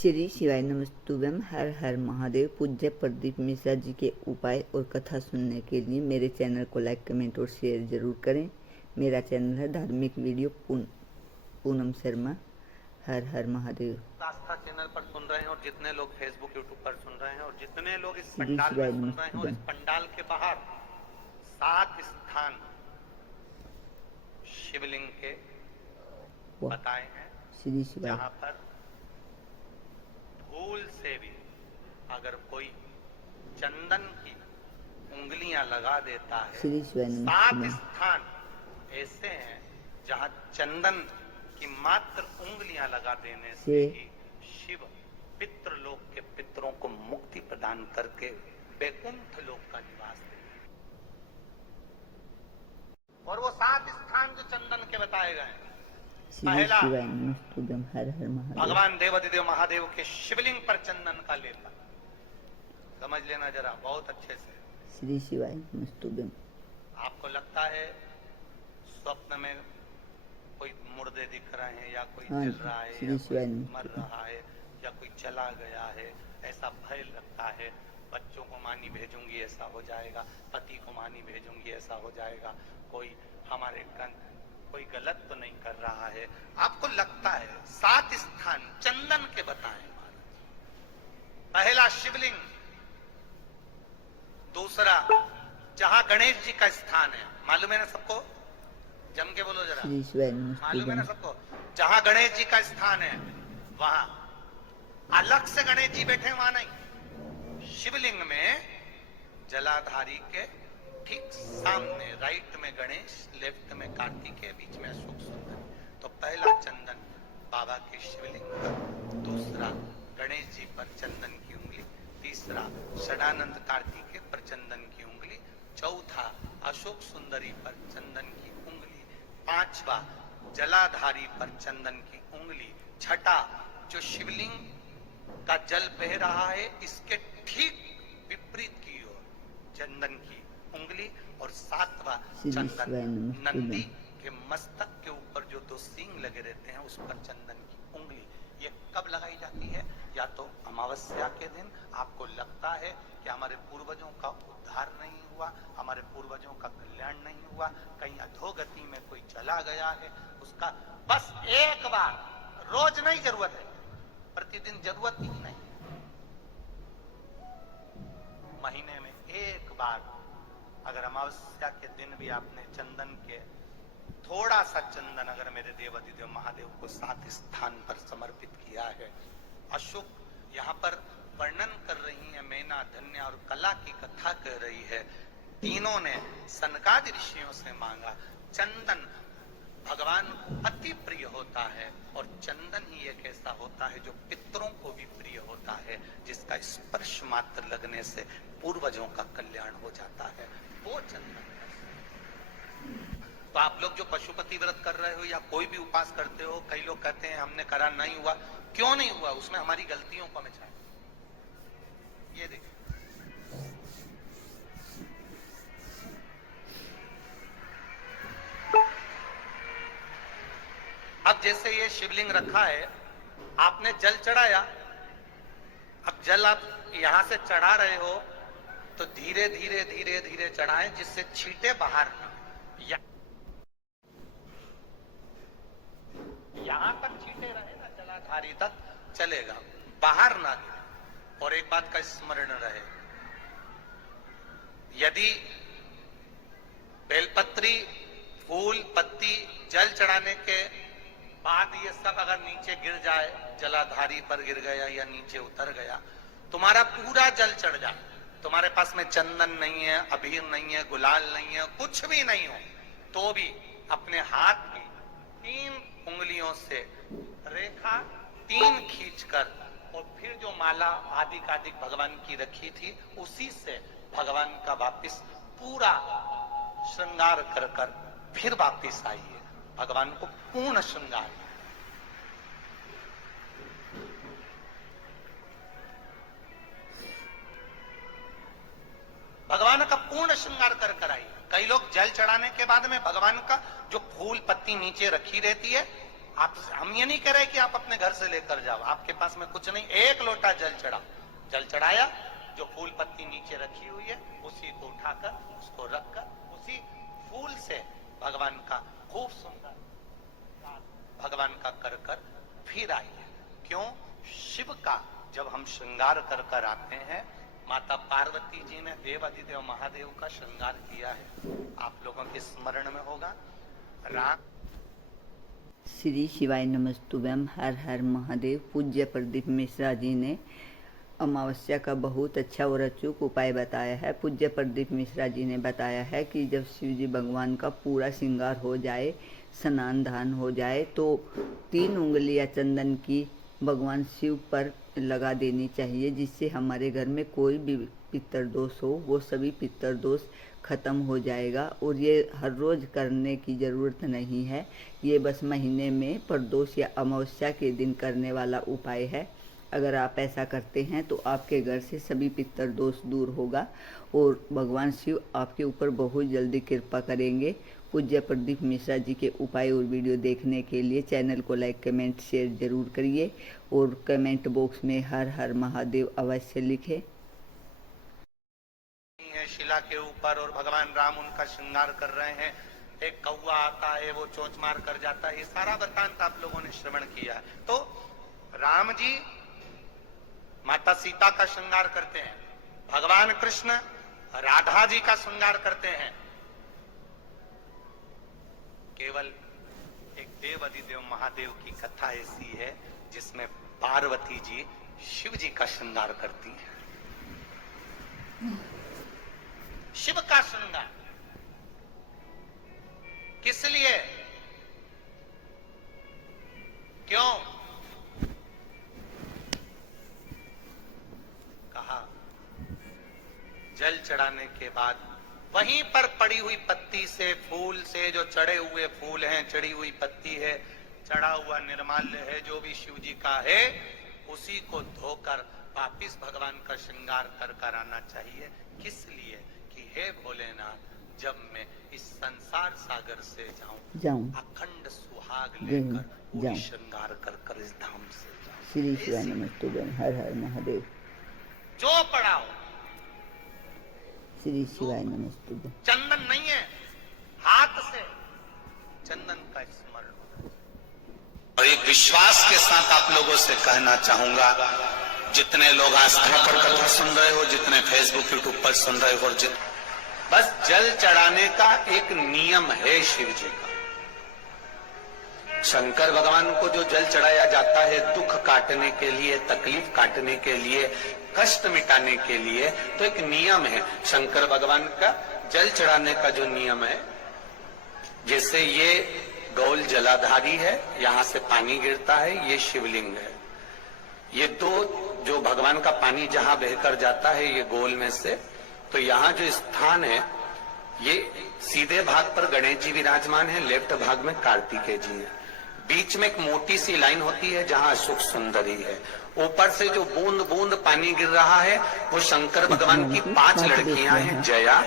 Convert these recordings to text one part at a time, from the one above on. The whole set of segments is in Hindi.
श्री शिवाय नमस्तुभ्यम। हर हर महादेव। पूज्य प्रदीप मिश्रा जी के उपाय और कथा सुनने के लिए मेरे चैनल को लाइक कमेंट और शेयर जरूर करें। मेरा चैनल है धार्मिक वीडियो पूनम शर्मा। हर हर महादेव। आस्था चैनल पर सुन रहे हैं और जितने लोग फेसबुक यूट्यूब पर सुन रहे हैं और जितने लोग इस श्री पंडाल शिवाय में सुन रहे हैं और इस पंडाल के बाहर 7 स्थान शिवलिंग के बताए हैं श्री शिवाय। जहां पर भूल से भी अगर कोई चंदन की उंगलियां लगा देता है, 7 स्थान ऐसे हैं जहां चंदन की मात्र उंगलियां लगा देने से ही शिव पितृलोक के पितरों को मुक्ति प्रदान करके वैकुंठ लोक का निवास देते हैं। और वो 7 स्थान जो चंदन के बताए गए हैं, पहला हर हर महादेव। भगवान देवाधिदेव महादेव के शिवलिंग पर चंदन का लेपन। समझ लेना जरा बहुत अच्छे से। श्री शिवाय नमस्तुभ्यम। आपको लगता है स्वप्न में कोई मुर्दे दिख रहे हैं या कोई जल रहा है या कोई मर रहा है या कोई चला गया है, ऐसा भय लगता है। बच्चों को मानी भेजूंगी ऐसा हो जाएगा, पति को मानी भेजूंगी ऐसा हो जाएगा, कोई हमारे कोई गलत तो नहीं कर रहा है। आपको लगता है 7 स्थान चंदन के बताए महाराज। पहला शिवलिंग, दूसरा जहां गणेश जी का स्थान है, मालूम है ना सबको? जम के बोलो जरा, मालूम है ना सबको? जहां गणेश जी का स्थान है वहां अलग से गणेश जी बैठे, वहां नहीं। शिवलिंग में जलाधारी के ठीक सामने राइट में गणेश, लेफ्ट में कार्तिकेय, बीच में अशोक सुंदर। तो पहला चंदन बाबा के शिवलिंग पर, दूसरा गणेश जी पर चंदन की उंगली, तीसरा षडानंद कार्तिकेय पर चंदन की उंगली, चौथा अशोक सुंदरी पर चंदन की उंगली, पांचवा जलाधारी पर चंदन की उंगली, छठा जो शिवलिंग का जल बह रहा है इसके ठीक विपरीत की ओर चंदन की उंगली, और 7वां चंदन नंदी के मस्तक के ऊपर जो 2 सींग लगे रहते हैं उस पर चंदन की उंगली। ये कब लगाई जाती है? या तो अमावस्या के दिन। आपको लगता है कि हमारे पूर्वजों का उद्धार नहीं हुआ, हमारे पूर्वजों का कल्याण नहीं हुआ, कहीं अधोगति में कोई चला गया है, उसका बस एक बार, रोज नहीं जरूरत है, प्रतिदिन जरूरत ही नहीं, महीने में एक बार अगर अमावस्या के दिन भी आपने चंदन के थोड़ा सा चंदन अगर मेरे देवाधिदेव महादेव को 7 स्थान पर समर्पित किया है। अशोक यहाँ पर वर्णन कर रही है, मैना, धन्य और कला की कथा कह रही है। तीनों ने सनकादि ऋषियों से मांगा। चंदन भगवान को अति प्रिय होता है और चंदन ही एक ऐसा होता है जो पितरों को भी प्रिय होता है, जिसका स्पर्श मात्र लगने से पूर्वजों का कल्याण हो जाता है, वो चंदन। तो आप लोग जो पशुपति व्रत कर रहे हो या कोई भी उपास करते हो, कई लोग कहते हैं हमने करा नहीं हुआ। क्यों नहीं हुआ? उसमें हमारी गलतियों को हमें चाहिए। ये देखिए, अब जैसे ये शिवलिंग रखा है, आपने जल चढ़ाया, अब जल आप यहां से चढ़ा रहे हो तो धीरे धीरे धीरे धीरे चढ़ाएं जिससे छींटे बाहर ना। यहां तक छींटे रहे ना, जलाधारी तक चलेगा, बाहर ना गिरे। और एक बात का स्मरण रहे, यदि बेलपत्री, फूल, पत्ती जल चढ़ाने के बाद ये सब अगर नीचे गिर जाए, जलाधारी पर गिर गया या नीचे उतर गया, तुम्हारा पूरा जल चढ़ जाए, तुम्हारे पास में चंदन नहीं है, अबीर नहीं है, गुलाल नहीं है, कुछ भी नहीं हो, तो भी अपने हाथ की 3 उंगलियों से रेखा 3 खींचकर और फिर जो माला आदि भगवान की रखी थी उसी से भगवान का वापिस पूरा श्रृंगार कर कर फिर वापिस आइए। भगवान को पूर्ण श्रृंगार, भगवान का पूर्ण श्रृंगार कर कर आइए। कई लोग जल चढ़ाने के बाद में भगवान का जो फूल पत्ती नीचे रखी रहती है, आप, हम ये नहीं कह रहे कि आप अपने घर से लेकर जाओ, आपके पास में कुछ नहीं, एक लोटा जल चढ़ाओ, जल चढ़ाया, जो फूल पत्ती नीचे रखी हुई है उसी को उठाकर उसको रखकर उसी फूल से भगवान का खूब सुंदर भगवान का कर फिर आइए। क्यों? शिव का जब हम श्रृंगार कर आते हैं, माता पार्वती जी ने देव अधिदेव महादेव का श्रृंगार किया है, आप लोगों के स्मरण में होगा। राम श्री शिवाय नमस्तुभ्यम। हर हर महादेव। पूज्य प्रदीप मिश्रा जी ने अमावस्या का बहुत अच्छा और अचूक उपाय बताया है। पूज्य प्रदीप मिश्रा जी ने बताया है कि जब शिव जी भगवान का पूरा श्रृंगार हो जाए, स्नान दान हो जाए, तो 3 उंगलियां चंदन की भगवान शिव पर लगा देनी चाहिए, जिससे हमारे घर में कोई भी पितर दोष हो वो सभी पितर दोष खत्म हो जाएगा। और ये हर रोज़ करने की ज़रूरत नहीं है, ये बस महीने में प्रदोष या अमावस्या के दिन करने वाला उपाय है। अगर आप ऐसा करते हैं तो आपके घर से सभी पितर दोष दूर होगा और भगवान शिव आपके ऊपर बहुत जल्दी कृपा करेंगे। पूज्य प्रदीप मिश्रा जी के उपाय और वीडियो देखने के लिए चैनल को लाइक, कमेंट, शेयर जरूर करिए और कमेंट बॉक्स में हर हर महादेव अवश्य लिखें। शिला के ऊपर और भगवान राम उनका श्रृंगार कर रहे हैं, एक कौवा आता है वो चोंच मार कर जाता है, ये सारा वृत्तांत आप लोगों ने श्रवण किया है। तो राम जी माता सीता का श्रृंगार करते हैं, भगवान कृष्ण राधा जी का श्रृंगार करते हैं। केवल एक देव अधिदेव महादेव की कथा ऐसी है जिसमें पार्वती जी शिव जी का श्रृंगार करती है। शिव का श्रृंगार किस लिए? क्यों? कहा जल चढ़ाने के बाद वहीं पर पड़ी हुई पत्ती से, फूल से, जो चढ़े हुए फूल हैं, चढ़ी हुई पत्ती है, चढ़ा हुआ निर्माल्य है, जो भी शिव जी का है, उसी को धोकर वापिस भगवान का श्रृंगार कर आना चाहिए। किस लिए? कि हे भोलेनाथ, जब मैं इस संसार सागर से जाऊं अखंड सुहाग लेकर पूरी श्रृंगार कर इस धाम से जाऊं। श्री शिवाय नमस्तुभ्यम। हर हर महादेव। जो पढ़ाओ श्री शिवाय नमस्तुभ्यम। चंदन नहीं है, हाथ से चंदन का स्मरण होना। और एक विश्वास के साथ आप लोगों से कहना चाहूंगा, जितने लोग आस्था पर कथा सुन रहे हो, जितने फेसबुक यूट्यूब पर सुन रहे हो, बस जल चढ़ाने का एक नियम है शिव जी का। शंकर भगवान को जो जल चढ़ाया जाता है दुख काटने के लिए, तकलीफ काटने के लिए, कष्ट मिटाने के लिए, तो एक नियम है शंकर भगवान का जल चढ़ाने का जो नियम है। जैसे ये गौल जलाधारी है, यहाँ से पानी गिरता है, ये शिवलिंग है। ये दो जो भगवान का पानी जहां बहकर जाता है ये गोल में से, तो यहाँ जो स्थान है ये सीधे भाग पर गणेश जी विराजमान है, लेफ्ट भाग में कार्तिकेय जी है। बीच में एक मोटी सी लाइन होती है जहां अशोक सुंदरी है। ऊपर से जो बूंद बूंद पानी गिर रहा है वो शंकर भगवान की 5 लड़कियां हैं, जया,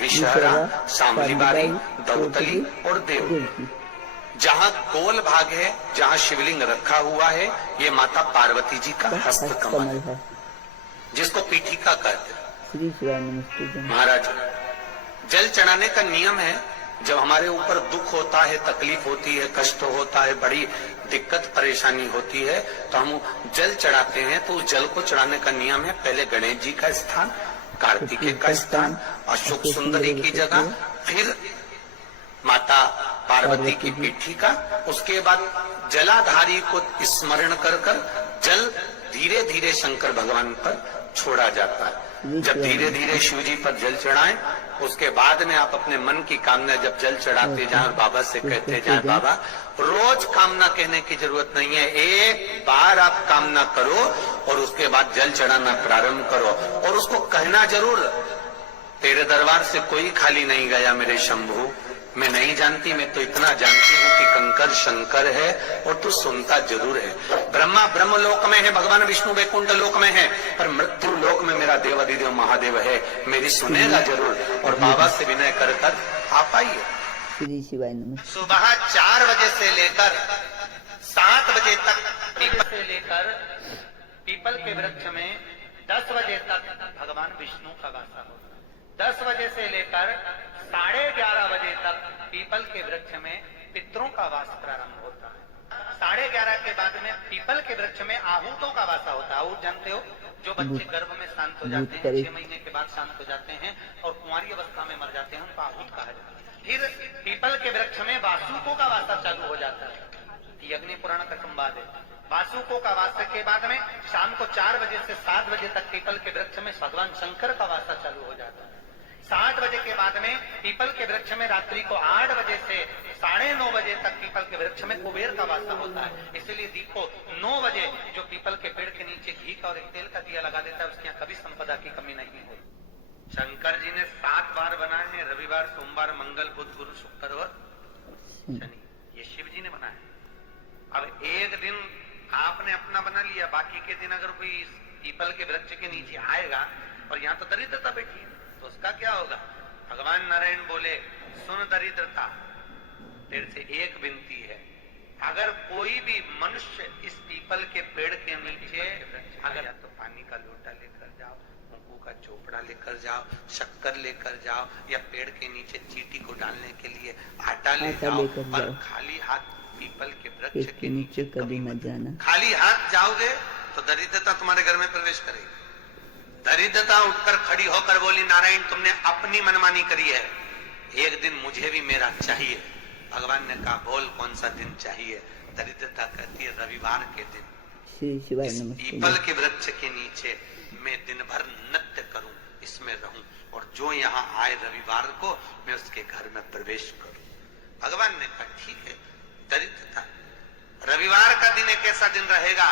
विषहरा, शामलीबाई, दौतली और देव। जहां गोल भाग है, जहां शिवलिंग रखा हुआ है, ये माता पार्वती जी का हस्त कमल है, जिसको पीठिका कहते हैं। महाराज, जल चढ़ाने का नियम है, जब हमारे ऊपर दुख होता है, तकलीफ होती है, कष्ट होता है, बड़ी दिक्कत परेशानी होती है, तो हम जल चढ़ाते हैं। तो उस जल को चढ़ाने का नियम है, पहले गणेश जी का स्थान, कार्तिकेय का स्थान, अशोक सुंदरी की जगह, फिर माता पार्वती की पीठिका, उसके बाद जलाधारी को स्मरण कर जल धीरे धीरे शंकर भगवान पर छोड़ा जाता है। जब धीरे धीरे शिव जी पर जल चढ़ाएं, उसके बाद में आप अपने मन की कामना जब जल चढ़ाते जाएं और बाबा से कहते जाएं, बाबा रोज कामना कहने की जरूरत नहीं है, एक बार आप कामना करो और उसके बाद जल चढ़ाना प्रारंभ करो। और उसको कहना जरूर, तेरे दरबार से कोई खाली नहीं गया मेरे शंभू, मैं नहीं जानती, मैं तो इतना जानती हूँ कि कंकर शंकर है और तू सुनता जरूर है। ब्रह्मा ब्रह्म लोक में है, भगवान विष्णु वैकुंठ लोक में है, पर मृत्यु लोक में मेरा देव अधिदेव महादेव है, मेरी सुनेगा जरूर। और बाबा से विनय कर आप आइए। श्री शिवाय नमः। सुबह 4 बजे से लेकर 7 बजे तक पीपल से लेकर पीपल के वृक्ष में 10 बजे तक भगवान विष्णु का वासा होता है। 10 बजे से लेकर 11:30 बजे तक पीपल के वृक्ष में पितरों का वास प्रारंभ होता है। 11:30 के बाद में पीपल के वृक्ष में आहूतों का वासा होता है। आहूत जानते हो, जो बच्चे गर्भ में शांत हो जाते हैं, 6 महीने के बाद शांत हो जाते हैं और कुंवारी अवस्था में मर जाते हैं, उनको आहूत कहा जाता है। फिर पीपल के वृक्ष में वासुकों का वासा चालू हो जाता है। ये अग्नि पुराण का संवाद है। वासुकों का वासा के बाद में शाम को 4 बजे से 7 बजे तक पीपल के वृक्ष में भगवान शंकर का वासा चालू हो जाता है। 7 बजे के बाद में पीपल के वृक्ष में रात्रि को 8 बजे से 9:30 बजे तक पीपल के वृक्ष में कुबेर का वासा होता है। इसलिए दीप को 9 बजे जो पीपल के पेड़ के नीचे घी का और एक तेल का दिया लगा देता है, उसके यहाँ कभी संपदा की कमी नहीं होती। शंकर जी ने 7 बार बनाए हैं, रविवार, सोमवार, मंगल, बुध, गुरु, शुक्र और शनि। ये शिव जी ने बनाया। अब एक दिन आपने अपना बना लिया, बाकी के दिन अगर कोई पीपल के वृक्ष के नीचे आएगा और यहाँ तो दरिद्रता बैठी है, तो उसका क्या होगा? भगवान नारायण बोले, सुन दरिद्रता, तेरे से एक विनती है, अगर कोई भी मनुष्य इस पीपल के पेड़ के नीचे अगर या तो पानी का लोटा लेकर जाओ, मुंगू का चोपड़ा लेकर जाओ, शक्कर लेकर जाओ, या पेड़ के नीचे चींटी को डालने के लिए आटा ले जाओ, और खाली हाथ पीपल के वृक्ष के नीचे कभी मत जाना। खाली हाथ जाओगे तो दरिद्रता तुम्हारे घर में प्रवेश करेगी। दरिद्रता उठकर खड़ी होकर बोली, नारायण तुमने अपनी मनमानी करी है, एक दिन मुझे भी मेरा चाहिए। भगवान ने कहा, बोल कौन सा दिन चाहिए? दरिद्रता कहती है, रविवार के दिन इस पीपल के वृक्ष के नीचे मैं दिन भर नृत्य करूं, इसमें रहूं, और जो यहाँ आए रविवार को मैं उसके घर में प्रवेश करूं। भगवान ने कहा, ठीक है। दरिद्रता, रविवार का दिन एक ऐसा दिन रहेगा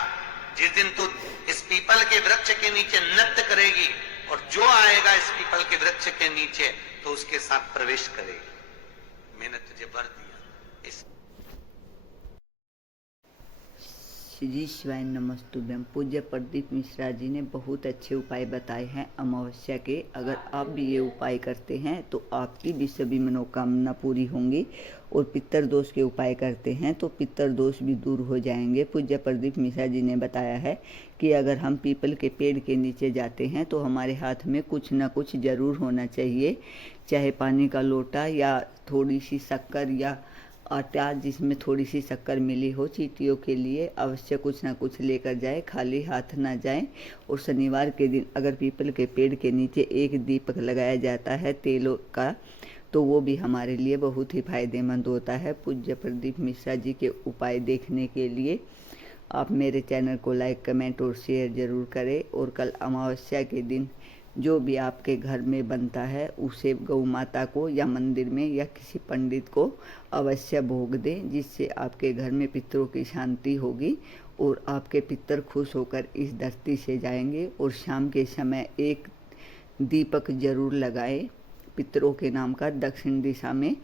जिस दिन तू इस पीपल के वृक्ष के नीचे नृत्य करेगी, और जो आएगा इस पीपल के वृक्ष के नीचे तो उसके साथ प्रवेश करेगी। मैंने तुझे वर दिया। इस श्री शिवाय नमस्तुभ्यम। पूज्य प्रदीप मिश्रा जी ने बहुत अच्छे उपाय बताए हैं अमावस्या के। अगर आप भी ये उपाय करते हैं तो आपकी भी सभी मनोकामना पूरी होंगी, और पितर दोष के उपाय करते हैं तो पितर दोष भी दूर हो जाएंगे। पूज्य प्रदीप मिश्रा जी ने बताया है कि अगर हम पीपल के पेड़ के नीचे जाते हैं तो हमारे हाथ में कुछ न कुछ जरूर होना चाहिए, चाहे पानी का लोटा या थोड़ी सी शक्कर या आटा जिसमें थोड़ी सी शक्कर मिली हो। चींटियों के लिए अवश्य कुछ ना कुछ लेकर जाए, खाली हाथ ना जाए। और शनिवार के दिन अगर पीपल के पेड़ के नीचे एक दीपक लगाया जाता है तेलों का, तो वो भी हमारे लिए बहुत ही फायदेमंद होता है। पूज्य प्रदीप मिश्रा जी के उपाय देखने के लिए आप मेरे चैनल को लाइक, कमेंट और शेयर ज़रूर करें। और कल अमावस्या के दिन जो भी आपके घर में बनता है उसे गौ माता को या मंदिर में या किसी पंडित को अवश्य भोग दें, जिससे आपके घर में पितरों की शांति होगी और आपके पितर खुश होकर इस धरती से जाएंगे। और शाम के समय एक दीपक जरूर लगाएं पितरों के नाम का। दक्षिण दिशा में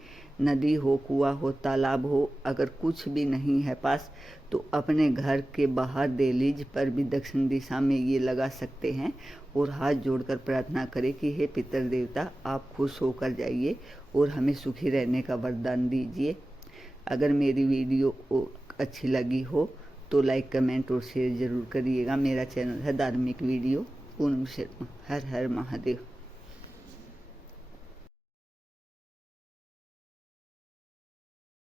नदी हो, कुआं हो, तालाब हो, अगर कुछ भी नहीं है पास तो अपने घर के बाहर दहलीज पर भी दक्षिण दिशा में ये लगा सकते हैं, और हाथ जोड़कर प्रार्थना करें कि हे पितर देवता, आप खुश होकर जाइए और हमें सुखी रहने का वरदान दीजिए। अगर मेरी वीडियो अच्छी लगी हो तो लाइक, कमेंट और शेयर ज़रूर करिएगा। मेरा चैनल है धार्मिक वीडियो पूनम शर्मा। हर हर महादेव।